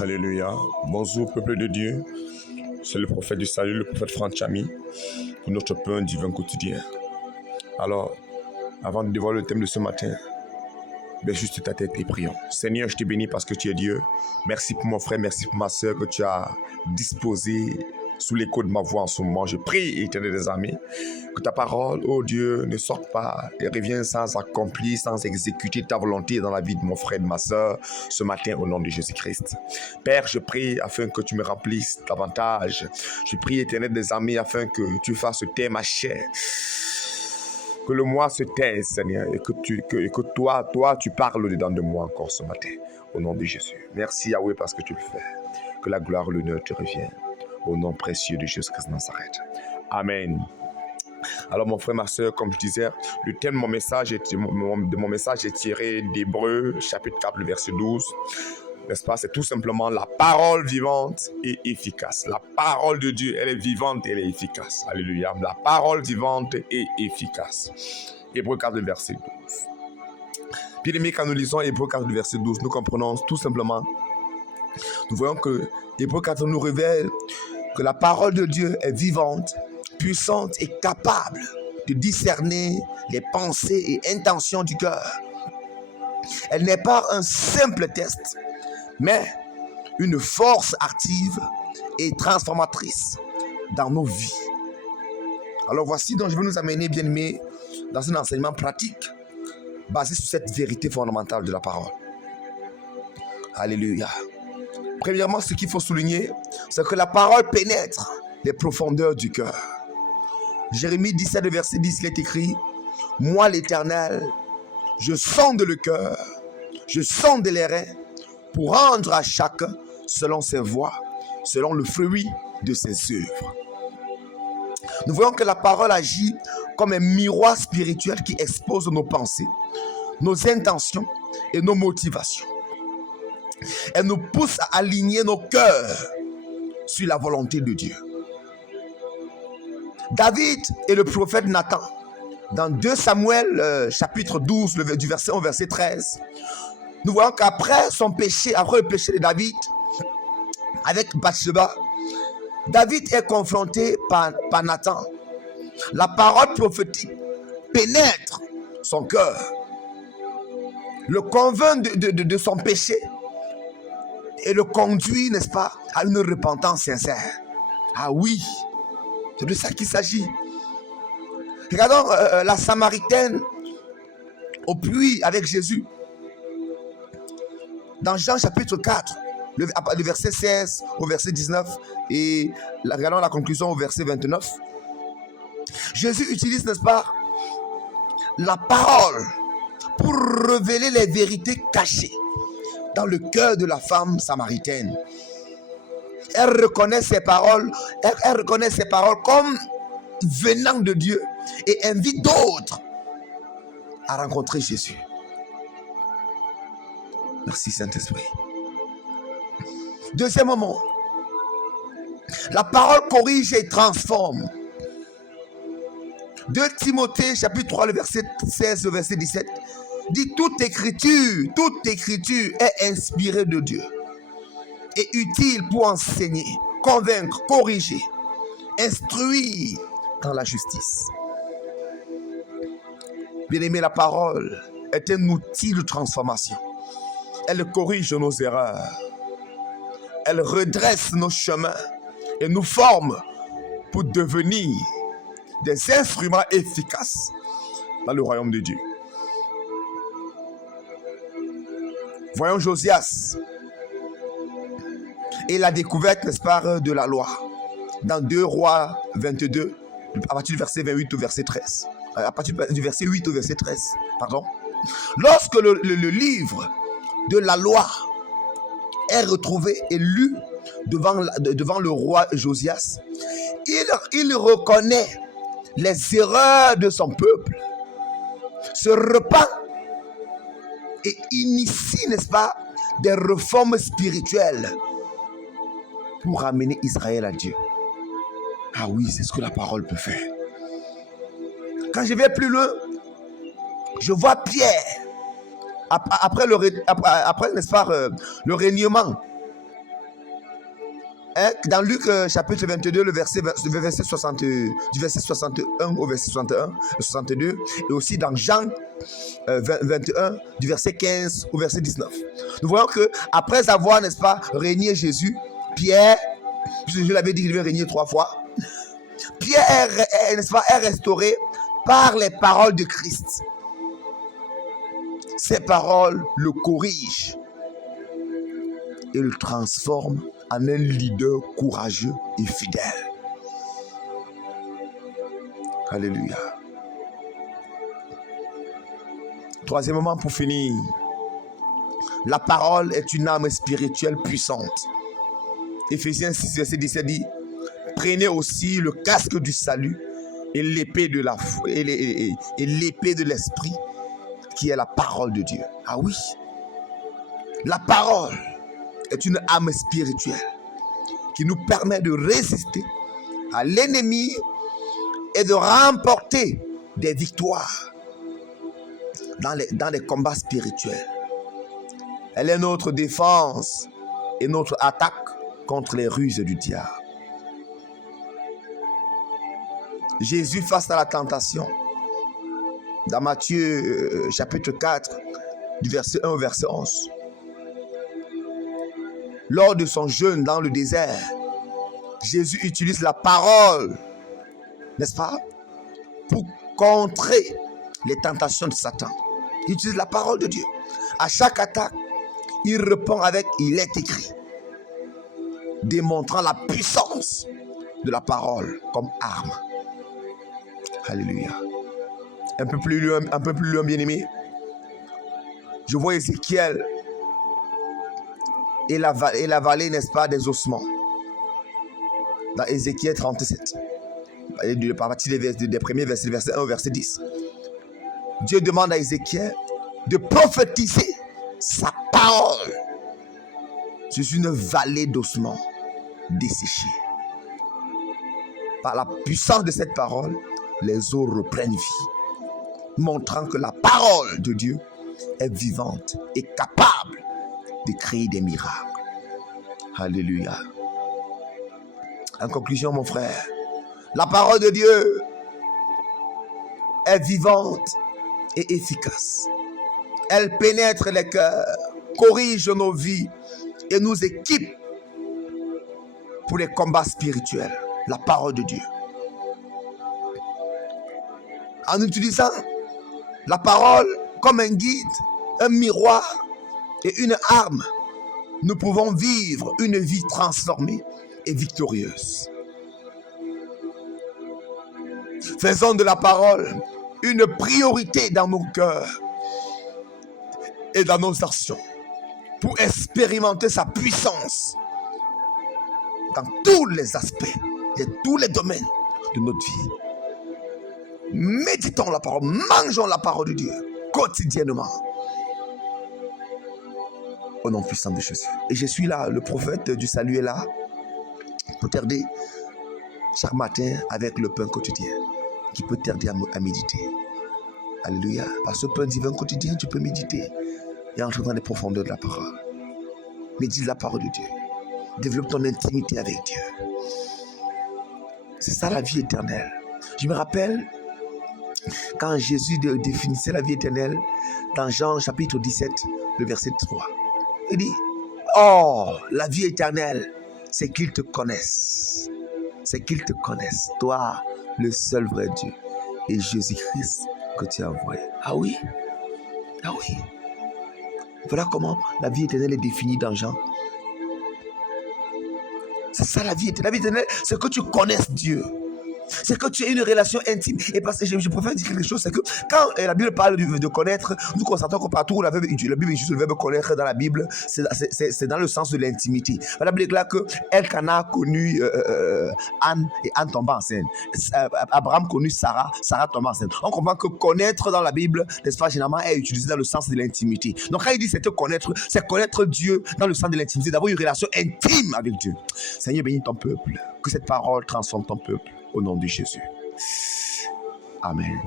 Alléluia. Bonjour, peuple de Dieu. C'est le prophète du salut, le prophète Franck Chami, pour notre pain divin quotidien. Alors, avant de dévoiler le thème de ce matin, baisse juste ta tête et prions. Seigneur, je te bénis parce que tu es Dieu. Merci pour mon frère, merci pour ma soeur que tu as disposé sous l'écho de ma voix en ce moment. Je prie, Éternel des armées, que ta parole, oh Dieu, ne sorte pas et revienne sans accomplir, sans exécuter ta volonté dans la vie de mon frère et de ma soeur ce matin au nom de Jésus-Christ. Père, je prie afin que tu me remplisses davantage. Je prie, Éternel des armées, afin que tu fasses taire ma chair. Que le moi se taise, Seigneur, et que toi, tu parles dedans de moi encore ce matin, au nom de Jésus. Merci, Yahweh, parce que tu le fais. Que la gloire et l'honneur te reviennent, au nom précieux de Jésus-Christ de Nazareth. Amen. Alors, mon frère, ma soeur, comme je disais, le thème de mon message est tiré d'Hébreux, chapitre 4, le verset 12. N'est-ce pas? C'est tout simplement la parole vivante et efficace. La parole de Dieu, elle est vivante et elle est efficace. Alléluia. La parole vivante et efficace. Hébreux 4, verset 12. Bien-aimés, quand nous lisons Hébreux 4, verset 12, nous comprenons tout simplement, nous voyons que Hébreux 4 nous révèle que la parole de Dieu est vivante, puissante et capable de discerner les pensées et intentions du cœur. Elle n'est pas un simple test, mais une force active et transformatrice dans nos vies. Alors voici donc je veux nous amener, bien-aimés, dans un enseignement pratique basé sur cette vérité fondamentale de la parole. Alléluia. Premièrement, ce qu'il faut souligner, c'est que la parole pénètre les profondeurs du cœur. Jérémie 17, verset 10, il est écrit « Moi, l'Éternel, je sonde le cœur, je sonde les reins, pour rendre à chacun selon ses voies, selon le fruit de ses œuvres. » Nous voyons que la parole agit comme un miroir spirituel qui expose nos pensées, nos intentions et nos motivations. Elle nous pousse à aligner nos cœurs sur la volonté de Dieu. David et le prophète Nathan, dans 2 Samuel, chapitre 12, du verset 1 au verset 13, nous voyons qu'après le péché de David, avec Bathsheba, David est confronté par Nathan. La parole prophétique pénètre son cœur, le convainc de son péché et le conduit, n'est-ce pas, à une repentance sincère. Ah oui, c'est de ça qu'il s'agit. Regardons la Samaritaine au puits avec Jésus. Dans Jean chapitre 4, le verset 16 au verset 19 et regardons la conclusion au verset 29. Jésus utilise, n'est-ce pas, la parole pour révéler les vérités cachées dans le cœur de la femme samaritaine. Elle reconnaît ses paroles comme venant de Dieu et invite d'autres à rencontrer Jésus. Merci Saint-Esprit. Deuxièmement, la parole corrige et transforme. 2 Timothée chapitre 3, le verset 16 au verset 17 dit toute écriture est inspirée de Dieu et utile pour enseigner, convaincre, corriger, instruire dans la justice. Bien-aimé, la parole est un outil de transformation. Elle corrige nos erreurs. Elle redresse nos chemins et nous forme pour devenir des instruments efficaces dans le royaume de Dieu. Voyons Josias et la découverte, n'est-ce pas, de la loi. Dans 2 Rois 22, à partir du verset 28 au verset 13. À partir du verset 8 au verset 13. Pardon. Lorsque le livre de la loi est retrouvé et lu devant le roi Josias, il reconnaît les erreurs de son peuple, se repent et initie, n'est-ce pas, des réformes spirituelles pour ramener Israël à Dieu. Ah oui, c'est ce que la parole peut faire. Quand je vais plus loin, je vois Pierre, après n'est-ce pas, le règnement Dans Luc chapitre 22, du verset 61 au verset 62, et aussi dans Jean 21, du verset 15 au verset 19. Nous voyons que après avoir, n'est-ce pas, régné Jésus, Pierre, je l'avais dit qu'il devait régner 3 fois, Pierre, n'est-ce pas, est restauré par les paroles de Christ. Ces paroles le corrigent et le transforment en un leader courageux et fidèle. Alléluia. Troisièmement, pour finir, la parole est une arme spirituelle puissante. Éphésiens 6, verset 17 dit: prenez aussi le casque du salut et l'épée de l'épée de l'esprit, qui est la parole de Dieu. Ah oui, la parole est une arme spirituelle qui nous permet de résister à l'ennemi et de remporter des victoires dans les combats spirituels. Elle est notre défense et notre attaque contre les ruses du diable. Jésus, face à la tentation, dans Matthieu chapitre 4, du verset 1 au verset 11, lors de son jeûne dans le désert, Jésus utilise la parole, n'est-ce pas, pour contrer les tentations de Satan. Il utilise la parole de Dieu. À chaque attaque, il répond avec « il est écrit », démontrant la puissance de la parole comme arme. Alléluia. Un peu plus loin, bien-aimé, je vois Ézéchiel et la vallée, n'est-ce pas, des ossements. Dans Ézéchiel 37, à partir des premiers versets, verset 1 au verset 10. Dieu demande à Ézéchiel de prophétiser sa parole sur une vallée d'ossements desséchés. Par la puissance de cette parole, les eaux reprennent vie, montrant que la parole de Dieu est vivante et capable de créer des miracles. Alléluia. En conclusion, mon frère, la parole de Dieu est vivante et efficace. Elle pénètre les cœurs, corrige nos vies et nous équipe pour les combats spirituels. La parole de Dieu. En utilisant la parole comme un guide, un miroir et une arme, nous pouvons vivre une vie transformée et victorieuse. Faisons de la parole une priorité dans nos cœurs et dans nos actions pour expérimenter sa puissance dans tous les aspects et tous les domaines de notre vie. Méditons la parole, mangeons la parole de Dieu quotidiennement. Au nom puissant de Jésus. Et je suis là, le prophète du salut est là pour t'aider chaque matin avec le pain quotidien qui peut t'aider à méditer. Alléluia. Par ce pain divin quotidien, tu peux méditer et entrer dans les profondeurs de la parole. Médite la parole de Dieu. Développe ton intimité avec Dieu. C'est ça la vie éternelle. Je me rappelle quand Jésus définissait la vie éternelle dans Jean chapitre 17, le verset 3. Il dit: oh, la vie éternelle, c'est qu'ils te connaissent. C'est qu'ils te connaissent, toi, le seul vrai Dieu, et Jésus-Christ que tu as envoyé. Ah oui? Ah oui. Voilà comment la vie éternelle est définie dans Jean. C'est ça la vie éternelle. La vie éternelle, c'est que tu connaisses Dieu. C'est que tu as une relation intime. Et parce que je préfère dire quelque chose, c'est que quand la Bible parle de connaître, nous constatons que partout où la Bible utilise le verbe connaître dans la Bible, c'est dans le sens de l'intimité. La Bible déclare que Elkana a connu Anne et Anne tomba enceinte. Abraham connu Sarah, Sarah tomba enceinte. On comprend que connaître dans la Bible, n'est-ce pas, généralement est utilisé dans le sens de l'intimité. Donc quand il dit c'est connaître Dieu dans le sens de l'intimité, d'avoir une relation intime avec Dieu. Seigneur, bénis ton peuple. Que cette parole transforme ton peuple. Au nom de Jésus. Amen.